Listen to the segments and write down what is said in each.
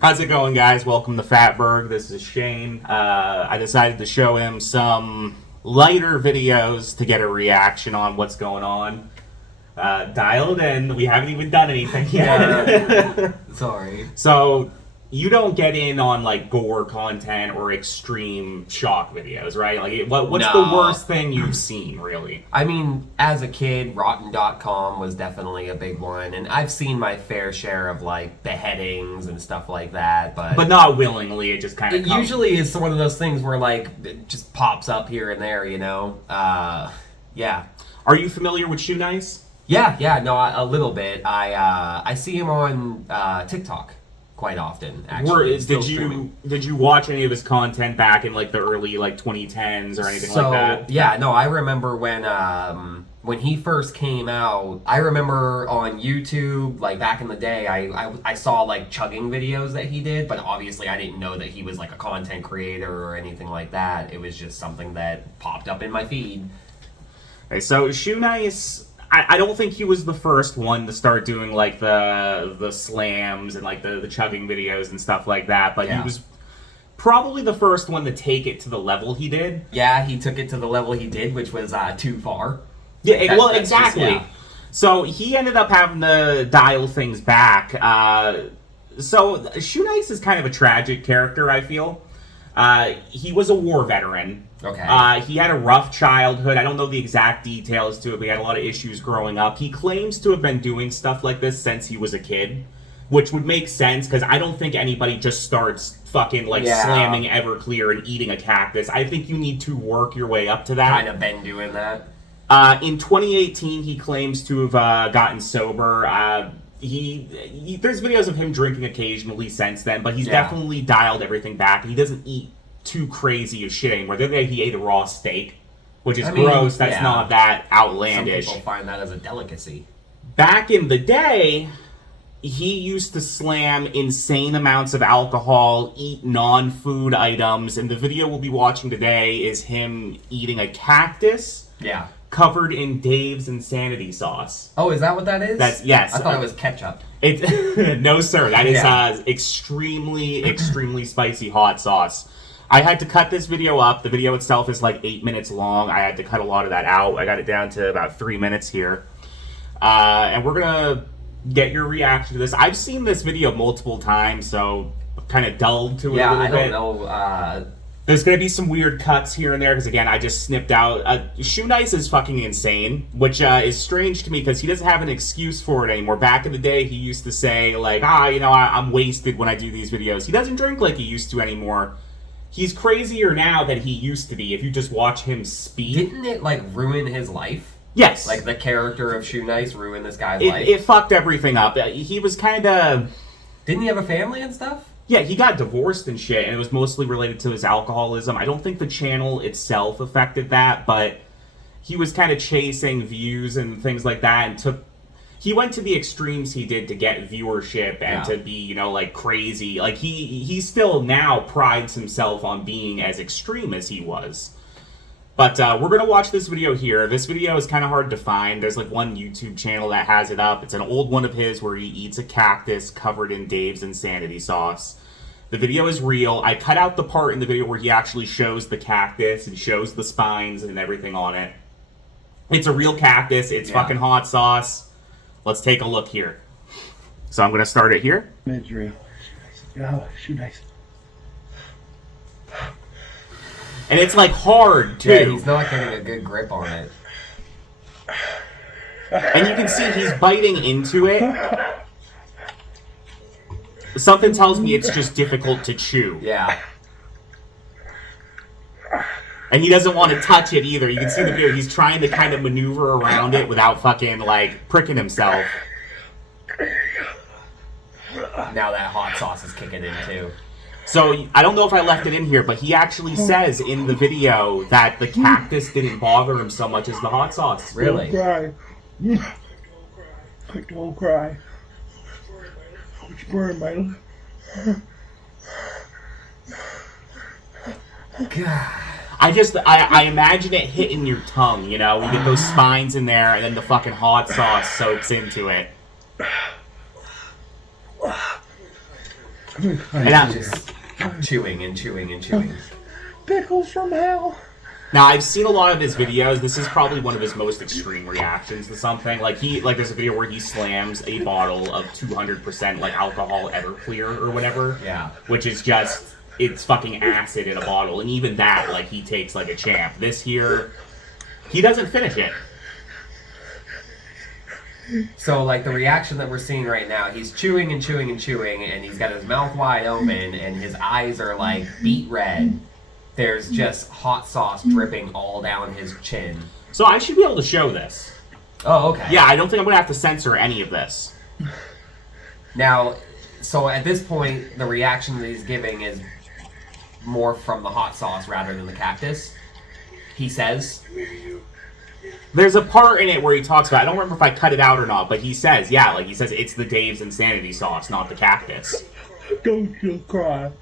How's it going, guys? Welcome to Fatberg. This is Shane. I decided to show him some lighter videos to get a reaction on what's going on. Dialed in. We haven't even done anything yet. Sorry. So, you don't get in on, like, gore content or extreme shock videos, right? Like, what's No. the worst thing you've seen, really? I mean, as a kid, Rotten.com was definitely a big one, and I've seen my fair share of, like, beheadings and stuff like that, But not willingly, it just kind of it usually is one of those things where, like, it just pops up here and there, you know? Yeah. Are you familiar with Shoenice? Yeah, no, a little bit. I see him on TikTok quite often, actually. Did you watch any of his content back in like the early 2010s or anything like that? Yeah, no, I remember when he first came out. I remember on YouTube, like back in the day, I saw like chugging videos that he did, but obviously I didn't know that he was like a content creator or anything like that. It was just something that popped up in my feed. Okay, so Shoenice, I don't think he was the first one to start doing like the slams and like the chugging videos and stuff like that, but he was probably the first one to take it to the level he did. Yeah, he took it to the level he did, which was too far. Yeah, well, exactly. So he ended up having to dial things back. So Shoenice is kind of a tragic character, I feel. He was a war veteran. Okay. He had a rough childhood. I don't know the exact details to it, but he had a lot of issues growing up. He claims to have been doing stuff like this since he was a kid, which would make sense because I don't think anybody just starts fucking slamming Everclear and eating a cactus. I think you need to work your way up to that. Kind of been doing that. In 2018, he claims to have gotten sober. There's videos of him drinking occasionally since then, but he's definitely dialed everything back. He doesn't eat too crazy of shit anymore. The other day he ate a raw steak, which is gross. That's not that outlandish. Some people find that as a delicacy. Back in the day, he used to slam insane amounts of alcohol, eat non-food items, and the video we'll be watching today is him eating a cactus. Yeah. Covered in Dave's insanity sauce. Oh, is that what that is? Yes. I thought it was ketchup. No, sir. That is extremely spicy hot sauce. I had to cut this video up. The video itself is like 8 minutes long. I had to cut a lot of that out. I got it down to about 3 minutes here. And we're going to get your reaction to this. I've seen this video multiple times, so I'm kind of dulled to it a little bit. Yeah, I don't know. There's going to be some weird cuts here and there, because again, I just snipped out. Shoenice is fucking insane, which is strange to me, because he doesn't have an excuse for it anymore. Back in the day, he used to say, like, I'm wasted when I do these videos. He doesn't drink like he used to anymore. He's crazier now than he used to be, if you just watch him speak. Didn't it, like, ruin his life? Yes. Like, the character of Shoenice ruined this guy's life? It fucked everything up. He was kind of... Didn't he have a family and stuff? Yeah, he got divorced and shit, and it was mostly related to his alcoholism. I don't think the channel itself affected that, but he was kind of chasing views and things like that, and he went to the extremes he did to get viewership and to be, like, crazy. Like, he still now prides himself on being as extreme as he was. But we're going to watch this video here. This video is kind of hard to find. There's, like, one YouTube channel that has it up. It's an old one of his where he eats a cactus covered in Dave's insanity sauce. The video is real. I cut out the part in the video where he actually shows the cactus and shows the spines and everything on it. It's a real cactus. It's fucking hot sauce. Let's take a look here. So I'm going to start it here. It's real. Oh, Shoenice. And it's like hard, too. Yeah, he's not getting a good grip on it. And you can see he's biting into it. Something tells me it's just difficult to chew. Yeah. And he doesn't want to touch it either. You can see the video. He's trying to kind of maneuver around it without fucking, like, pricking himself. Now that hot sauce is kicking in, too. So, I don't know if I left it in here, but he actually says in the video that the cactus didn't bother him so much as the hot sauce. Really? Don't cry. Don't cry. It's burning my lip. God. I imagine it hitting your tongue, you know? You get those spines in there, and then the fucking hot sauce soaks into it. And I'm Just chewing and chewing and chewing. Pickles from hell. Now, I've seen a lot of his videos. This is probably one of his most extreme reactions to something. Like, there's a video where he slams a bottle of 200%, like, alcohol Everclear or whatever. Yeah. Which is just, it's fucking acid in a bottle. And even that, like, he takes like a champ. This here, he doesn't finish it. So, like, the reaction that we're seeing right now, he's chewing and chewing and chewing, and he's got his mouth wide open, and his eyes are, like, beet red. There's just hot sauce dripping all down his chin. So I should be able to show this. Oh, okay. Yeah, I don't think I'm going to have to censor any of this. Now, so at this point, the reaction that he's giving is more from the hot sauce rather than the cactus. He says. There's a part in it where he talks about, I don't remember if I cut it out or not, but he says, yeah, like he says, it's the Dave's Insanity sauce, not the cactus. Don't you cry.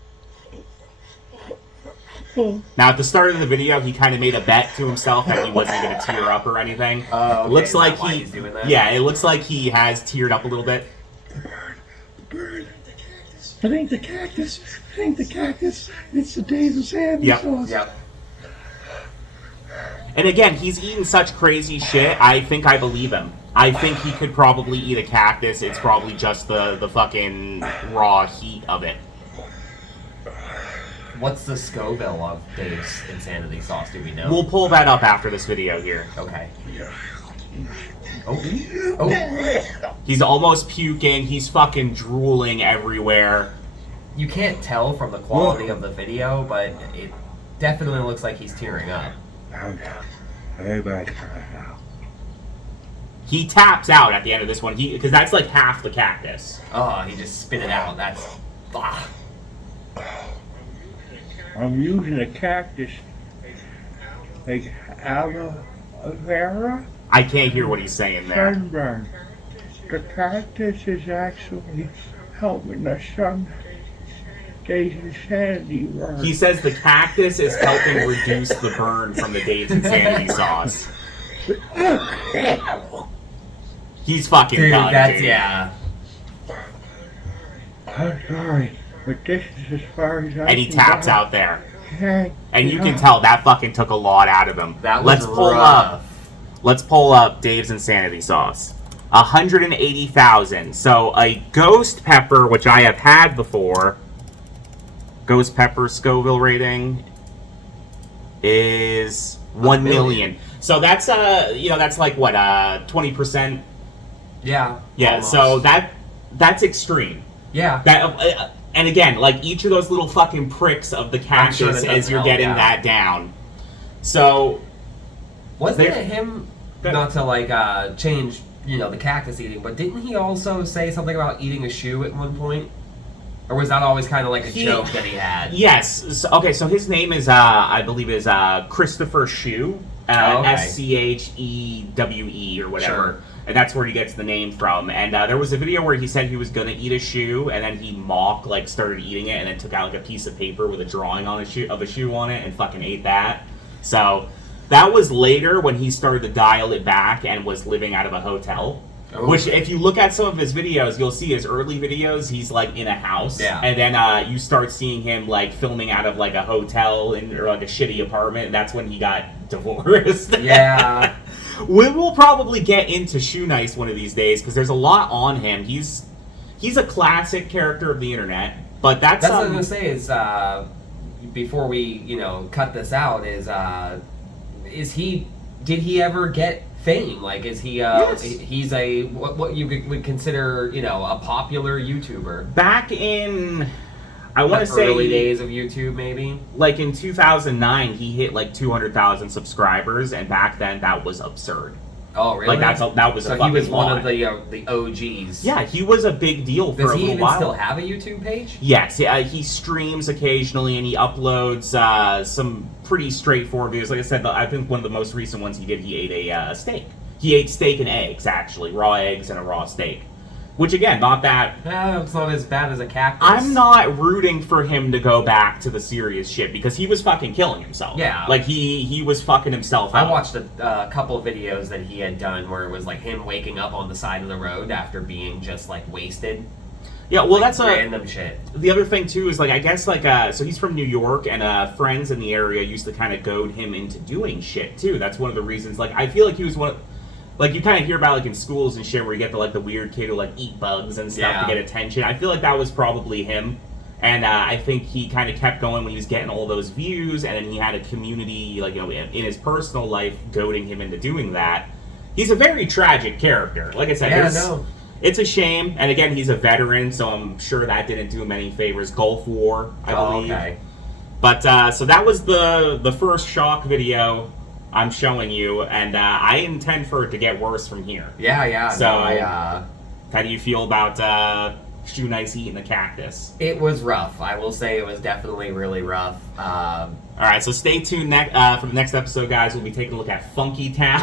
Now, at the start of the video, he kind of made a bet to himself that he wasn't going to tear up or anything. Okay, looks is like that why he's doing that? Yeah, it looks like he has teared up a little bit. The bird. It ain't the cactus. It ain't the cactus. It's the Dave's Insanity Yep. sauce. Yep. And again, he's eating such crazy shit, I think I believe him. I think he could probably eat a cactus. It's probably just the fucking raw heat of it. What's the Scoville of Dave's Insanity sauce? Do we know? We'll pull that up after this video here. Okay. Oh. He's almost puking. He's fucking drooling everywhere. You can't tell from the quality of the video, but it definitely looks like he's tearing up. Oh, no. Everybody cry now. He taps out at the end of this one, because that's like half the cactus. Oh, he just spit it out. That's... Ah. I'm using a cactus. Like aloe vera I can't hear what he's saying there. sunburn. The cactus is actually helping the sun. Dave's Insanity burn. He says the cactus is helping reduce the burn from the Dave's Insanity sauce. He's fucking Dude, done, that's... dude. Yeah. I'm sorry, but this is as far as I And he can taps go. out there. Hey, And you can tell that fucking took a lot out of him. That was Let's pull rough. up. Let's pull up Dave's Insanity sauce. 180,000. So a ghost pepper, which I have had before. Ghost pepper Scoville rating is 1 million. So that's that's like what 20%. Yeah. Yeah. Almost. So that's extreme. Yeah. That and again, like each of those little fucking pricks of the I'm sure cactus that as doesn't you're help, getting yeah. that down. So Wasn't There- it him, Good. not to like change, the cactus eating, but didn't he also say something about eating a shoe at one point? Or was that always kind of like a joke that he had? yes. Okay. So his name is I believe is Christopher Shoe. Okay. Schewe or whatever. Sure. And that's where he gets the name from. And there was a video where he said he was gonna eat a shoe, and then he started eating it, and then took out like a piece of paper with a drawing on a shoe on it, and fucking ate that. So that was later when he started to dial it back and was living out of a hotel. Oh. Which, if you look at some of his videos, you'll see his early videos. He's like in a house, Yeah. and then you start seeing him like filming out of like a hotel or like a shitty apartment. And that's when he got divorced. Yeah. We will probably get into Shoenice one of these days because there's a lot on him. He's a classic character of the internet, but that's That's what I was gonna say is before we cut this out did he ever get fame? Like, is he Yes. he's a what you would consider a popular YouTuber? back in I want to The early say days of YouTube, maybe. like in 2009 he hit like 200,000 subscribers, and back then that was absurd. Oh, really? Like that was a so fucking he was one lot. of the OGs. Yeah, he was a big deal for Does a he little even while. still have a YouTube page? Yes, he streams occasionally, and he uploads some pretty straightforward videos. Like I said, I think one of the most recent ones he did, he ate a steak. He ate steak and eggs, actually. Raw eggs and a raw steak. Which, again, not that... It's not as bad as a cactus. I'm not rooting for him to go back to the serious shit, because he was fucking killing himself. Yeah. Like, he was fucking himself I up. watched a couple videos that he had done where it was like him waking up on the side of the road after being just like wasted. Yeah, well, that's random shit. the other thing too is like I guess like so he's from New York and friends in the area used to kind of goad him into doing shit too. That's one of the reasons. Like I feel like he was one. Like you kind of hear about like in schools and shit where you get the weird kid who like eat bugs and stuff to get attention. I feel like that was probably him. And I think he kind of kept going when he was getting all those views, and then he had a community, like, you know, in his personal life goading him into doing that. He's a very tragic character. Like I said, it's a shame. And again, he's a veteran, so I'm sure that didn't do him any favors. Gulf War, I believe. Okay. But so that was the first shock video I'm showing you, and I intend for it to get worse from here. Yeah. So, how do you feel about Shoenice eating the cactus? It was rough. I will say it was definitely really rough. All right, so stay tuned for the next episode, guys. We'll be taking a look at Funky Town.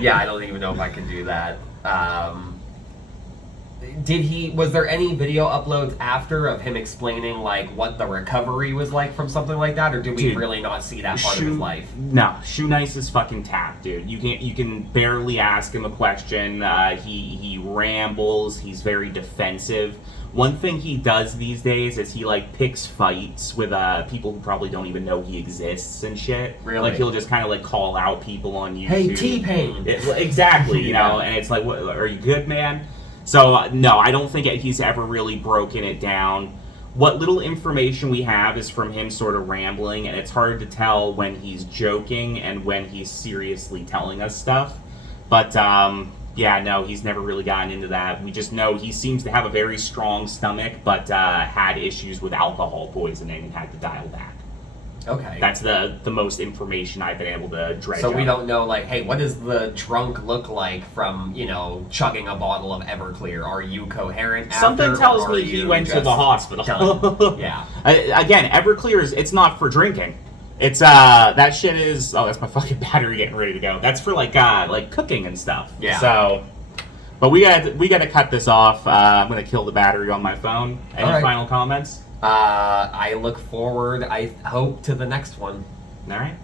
Yeah, I don't even know if I can do that. Was there any video uploads after of him explaining like what the recovery was like from something like that, or did we really not see that part of his life? No, Shoenice is fucking tapped, dude. You can barely ask him a question. He rambles. He's very defensive. One thing he does these days is he like picks fights with people who probably don't even know he exists and shit. Really? Like he'll just kind of like call out people on YouTube. Hey, T-Pain. Exactly. You know, and it's like, what, are you good, man? So, no, I don't think he's ever really broken it down. What little information we have is from him sort of rambling, and it's hard to tell when he's joking and when he's seriously telling us stuff. But, yeah, no, he's never really gotten into that. We just know he seems to have a very strong stomach, but had issues with alcohol poisoning and had to dial back. Okay. That's the most information I've been able to dredge So we up. don't know, like, hey, what does the drunk look like from, you know, chugging a bottle of Everclear? Are you coherent Something after, tells or me are he you went to just the hospital. done? Yeah. Again, Everclear it's not for drinking. It's that shit is that's my fucking battery getting ready to go. That's for like cooking and stuff. Yeah. So, but we gotta cut this off. I'm gonna kill the battery on my phone. Any final comments? I look forward, I hope, to the next one. All right.